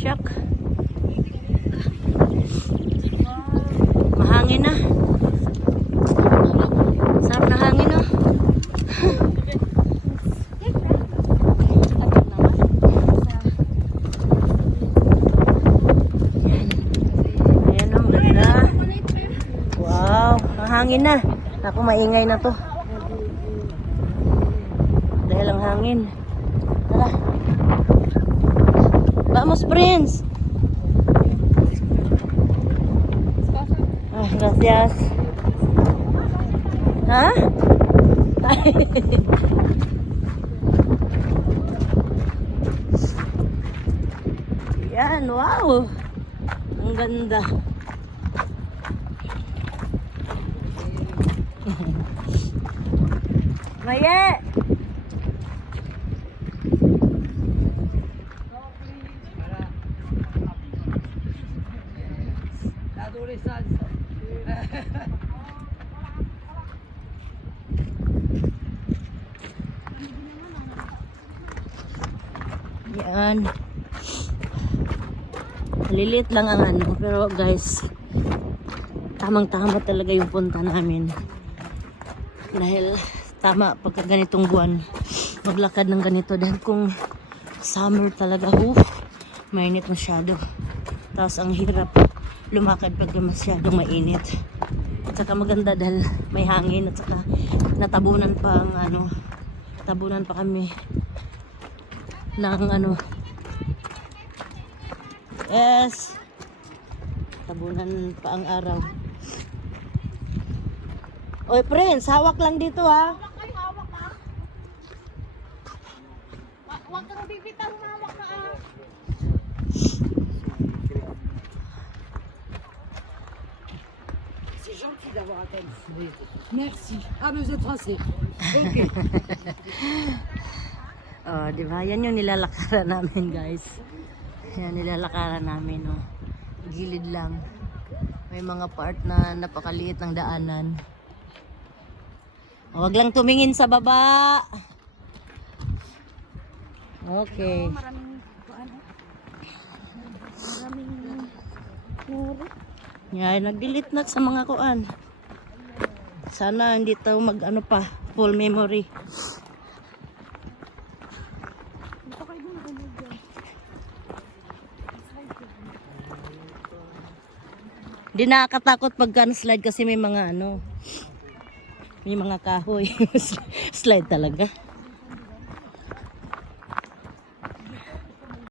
Shock. Mahangin na. Sarap na hangin, no? Ayan, ang ganda. Wow, ang hangin na. Naku, maingay na to. Dahil ang hangin. Tara. Vamos, friends. Ah, gracias. Ha? Yan, wow. Ang ganda. Maye! Yan. Lilit lang ang ano, pero guys, tamang-tama talaga yung punta namin. Dahil tama pagka ganitong buwan maglakad ng ganito, dahil kung summer talaga, mainit masyado. Tapos ang hirap lumakad pag masyadong mainit. At saka maganda dahil may hangin, at saka natabunan pa ang ano, tabunan pa kami ng ano, yes, tabunan pa ang araw. Oy, friends, hawak lang dito, ha. Hawak ka. Huwag kang bibitang, hawak ka. C'est gentil d'avoir attendu. Merci. Ah, mais vous êtes français. Ok. Oh, di ba? Yan yung nilalakaran namin, guys. Yan, nilalakaran namin, oh. Gilid lang. May mga part na napakaliit ng daanan. Huwag lang tumingin sa baba. Okay. Yan, nag-delete na sa mga kuan. Sana hindi tayo mag-ano pa, full memory. Di nakakatakot pagka slide kasi may mga ano, may mga kahoy. Slide talaga.